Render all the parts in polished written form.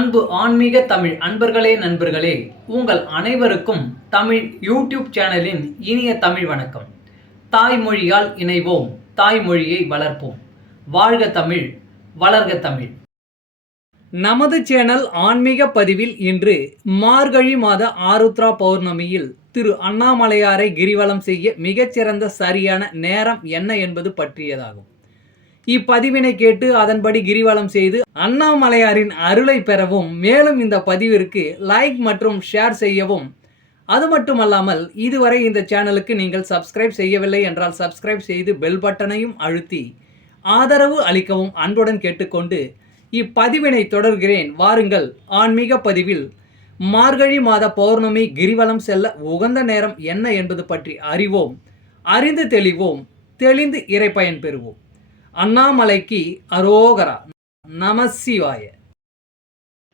அன்பு ஆன்மீக தமிழ் அன்பர்களே நண்பர்களே, உங்கள் அனைவருக்கும் தமிழ் யூடியூப் சேனலின் இனிய தமிழ் வணக்கம். தாய்மொழியால் இணைவோம், தாய்மொழியை வளர்ப்போம். வாழ்க தமிழ், வளர்க தமிழ். நமது சேனல் ஆன்மீக பதிவில் இன்று மார்கழி மாத ஆருத்ரா பௌர்ணமியில் திரு அண்ணாமலையாரை கிரிவலம் செய்ய மிகச்சிறந்த சரியான நேரம் என்ன என்பது பற்றியதாகும். இப்பதிவினை கேட்டு அதன்படி கிரிவலம் செய்து அண்ணாமலையாரின் அருளை பெறவும், மேலும் இந்த பதிவிற்கு லைக் மற்றும் ஷேர் செய்யவும், அது மட்டுமல்லாமல் இதுவரை இந்த சேனலுக்கு நீங்கள் சப்ஸ்கிரைப் செய்யவில்லை என்றால் சப்ஸ்கிரைப் செய்து பெல் பட்டனையும் அழுத்தி ஆதரவு அளிக்கவும் அன்புடன் கேட்டுக்கொண்டு இப்பதிவினை தொடர்கிறேன். வாருங்கள், ஆன்மீக பதிவில் மார்கழி மாத பௌர்ணமி கிரிவலம் செல்ல உகந்த நேரம் என்ன என்பது பற்றி அறிவோம். அறிந்து தெளிவோம், தெளிந்து இறைப்பயன் பெறுவோம். அண்ணாமலைக்கு அரோகரா, நமசிவாய.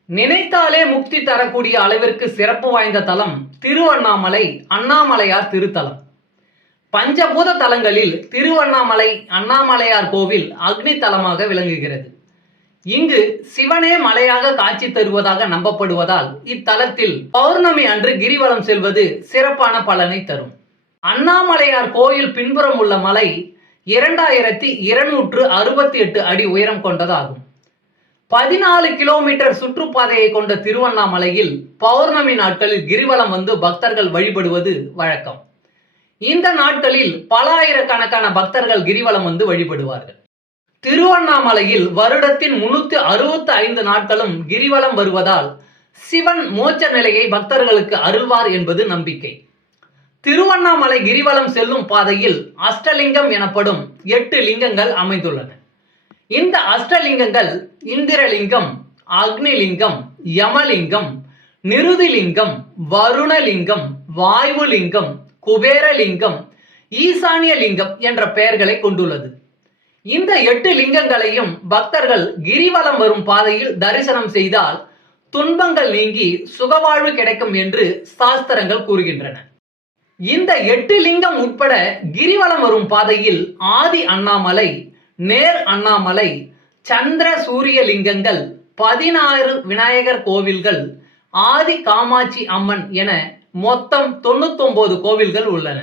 நினைத்தாலே முக்தி தரக்கூடிய அளவிற்கு சிறப்பு வாய்ந்த தலம் திருவண்ணாமலை அண்ணாமலையார் திருத்தலம். பஞ்சபூத தலங்களில் திருவண்ணாமலை அண்ணாமலையார் கோவில் அக்னி தலமாக விளங்குகிறது. இங்கு சிவனே மலையாக காட்சி தருவதாக நம்பப்படுவதால் இத்தலத்தில் பௌர்ணமி அன்று கிரிவலம் செல்வது சிறப்பான பலனை தரும். அண்ணாமலையார் கோயில் பின்புறம் உள்ள மலை 2268 அடி உயரம் கொண்டதாகும். 14 கிலோமீட்டர் சுற்றுப்பாதையை கொண்ட திருவண்ணாமலையில் பௌர்ணமி நாட்களில் கிரிவலம் வந்து பக்தர்கள் வழிபடுவது வழக்கம். இந்த நாட்களில் பல ஆயிரக்கணக்கான பக்தர்கள் கிரிவலம் வந்து வழிபடுவார்கள். திருவண்ணாமலையில் வருடத்தின் 365 நாட்களும் கிரிவலம் வருவதால் சிவன் மோட்ச நிலையை பக்தர்களுக்கு அருள்வார் என்பது நம்பிக்கை. திருவண்ணாமலை கிரிவலம் செல்லும் பாதையில் அஷ்டலிங்கம் எனப்படும் 8 லிங்கங்கள் அமைந்துள்ளன. இந்த அஷ்டலிங்கங்கள் இந்திரலிங்கம், அக்னிலிங்கம், யமலிங்கம், நிருதிலிங்கம், வருணலிங்கம், வாயுலிங்கம், குபேரலிங்கம், ஈசானிய லிங்கம் என்ற பெயர்களை கொண்டுள்ளது. இந்த 8 லிங்கங்களையும் பக்தர்கள் கிரிவலம் வரும் பாதையில் தரிசனம் செய்தால் துன்பங்கள் நீங்கி சுகவாழ்வு கிடைக்கும் என்று சாஸ்திரங்கள் கூறுகின்றன. இந்த 8 லிங்கம் உட்பட கிரிவலம் வரும் பாதையில் ஆதி அண்ணாமலை, நேர் அண்ணாமலை, சந்திர சூரிய லிங்கங்கள், 16 விநாயகர் கோவில்கள், ஆதி காமாட்சி அம்மன் என மொத்தம் 99 கோவில்கள் உள்ளன.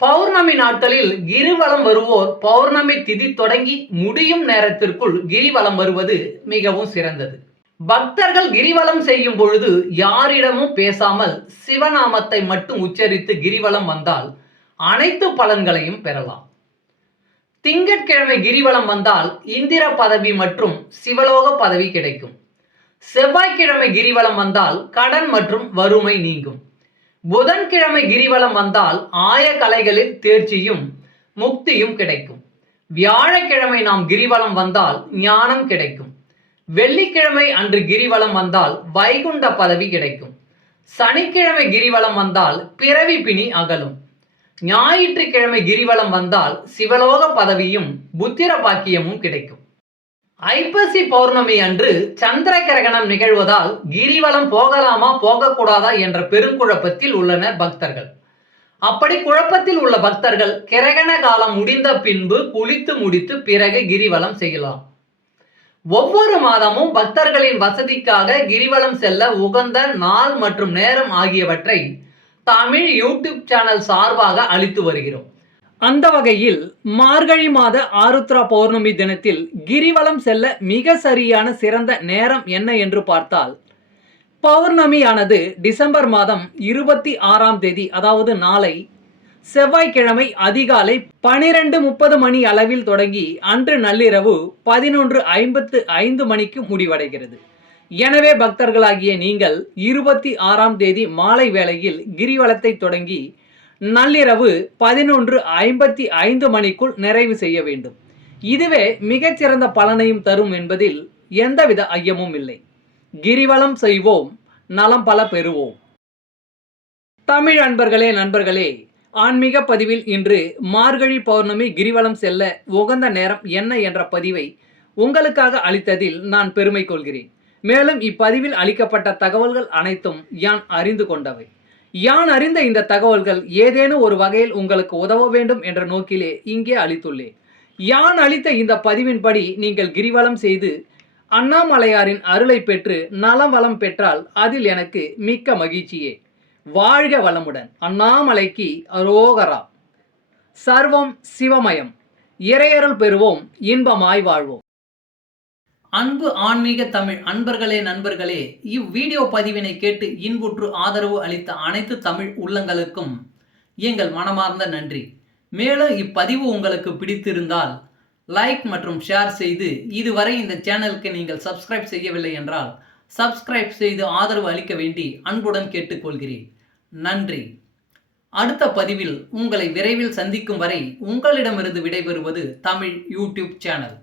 பௌர்ணமி நாட்களில் கிரிவலம் வருவோர் பௌர்ணமி திதி தொடங்கி முடியும் நேரத்திற்குள் கிரிவலம் வருவது மிகவும் சிறந்தது. பக்தர்கள் கிரிவலம் செய்யும் பொழுது யாரிடமும் பேசாமல் சிவநாமத்தை மட்டும் உச்சரித்து கிரிவலம் வந்தால் அனைத்து பலன்களையும் பெறலாம். திங்கட்கிழமை கிரிவலம் வந்தால் இந்திர பதவி மற்றும் சிவலோக பதவி கிடைக்கும். செவ்வாய்க்கிழமை கிரிவலம் வந்தால் கடன் மற்றும் வறுமை நீங்கும். புதன்கிழமை கிரிவலம் வந்தால் ஆய கலைகளில் தேர்ச்சியும் முக்தியும் கிடைக்கும். வியாழக்கிழமை நாம் கிரிவலம் வந்தால் ஞானம் கிடைக்கும். வெள்ளிக்கிழமை அன்று கிரிவலம் வந்தால் வைகுண்ட பதவி கிடைக்கும். சனிக்கிழமை கிரிவலம் வந்தால் பிறவி பிணி அகலும். ஞாயிற்றுக்கிழமை கிரிவலம் வந்தால் சிவலோக பதவியும் புத்திர பாக்கியமும் கிடைக்கும். ஐப்பசி பௌர்ணமி அன்று சந்திர கிரகணம் நிகழ்வதால் கிரிவலம் போகலாமா போகக்கூடாதா என்ற பெருங்குழப்பத்தில் உள்ளனர் பக்தர்கள். அப்படி குழப்பத்தில் உள்ள பக்தர்கள் கிரகண காலம் முடிந்த பின்பு குளித்து முடித்து பிறகு கிரிவலம் செய்யலாம். ஒவ்வொரு மாதமும் பக்தர்களின் வசதிக்காக கிரிவலம் செல்ல உகந்த நாள் மற்றும் நேரம் ஆகியவற்றை தமிழ் யூடியூப் சேனல் சார்பாக அளித்து வருகிறோம். அந்த வகையில் மார்கழி மாத ஆருத்ரா பௌர்ணமி தினத்தில் கிரிவலம் செல்ல மிக சரியான சிறந்த நேரம் என்ன என்று பார்த்தால், பௌர்ணமியானது டிசம்பர் மாதம் 26ஆம் தேதி, அதாவது நாளை செவ்வாய்க்கிழமை அதிகாலை 12:30 மணி அளவில் தொடங்கி அன்று நள்ளிரவு 11:55 மணிக்கு முடிவடைகிறது. எனவே பக்தர்களாகிய நீங்கள் 26ஆம் தேதி மாலை வேளையில் கிரிவலத்தை தொடங்கி நள்ளிரவு 11:55 மணிக்குள் நிறைவு செய்ய வேண்டும். இதுவே மிகச்சிறந்த பலனையும் தரும் என்பதில் எந்தவித ஐயமும் இல்லை. கிரிவலம் செய்வோம், நலம் பல பெறுவோம். தமிழ் அன்பர்களே நண்பர்களே, ஆன்மீக பதிவில் இன்று மார்கழி பௌர்ணமி கிரிவலம் செல்ல உகந்த நேரம் என்ன என்ற பதிவை உங்களுக்காக அளித்ததில் நான் பெருமை கொள்கிறேன். மேலும் இப்பதிவில் அளிக்கப்பட்ட தகவல்கள் அனைத்தும் யான் அறிந்து கொண்டவை. யான் அறிந்த இந்த தகவல்கள் ஏதேனும் ஒரு வகையில் உங்களுக்கு உதவ வேண்டும் என்ற நோக்கிலே இங்கே அளித்துள்ளேன். யான் அளித்த இந்த பதிவின்படி நீங்கள் கிரிவலம் செய்து அண்ணாமலையாரின் அருளை பெற்று நலம் வளம் பெற்றால் அதில் எனக்கு மிக்க மகிழ்ச்சியே. வாழ்க வளமுடன். அண்ணாமலைக்கு அரோகரா. சர்வம் சிவமயம். இறையருள் பெறுவோம், இன்பமாய் வாழ்வோம். அன்பு ஆன்மீக தமிழ் அன்பர்களே, நண்பர்களே, இவ்வீடியோ பதிவினை கேட்டு இன்புற்று ஆதரவு அளித்த அனைத்து தமிழ் உள்ளங்களுக்கும் எங்கள் மனமார்ந்த நன்றி. மேலும் இப்பதிவு உங்களுக்கு பிடித்திருந்தால் லைக் மற்றும் ஷேர் செய்து, இதுவரை இந்த சேனலுக்கு நீங்கள் சப்ஸ்கிரைப் செய்யவில்லை என்றால் சப்ஸ்கிரைப் செய்து ஆதரவு அளிக்க வேண்டி அன்புடன் கேட்டுக்கொள்கிறேன். நன்றி. அடுத்த பதிவில் உங்களை விரைவில் சந்திக்கும் வரை உங்களிடமிருந்து விடைபெறுவது தமிழ் யூடியூப் சேனல்.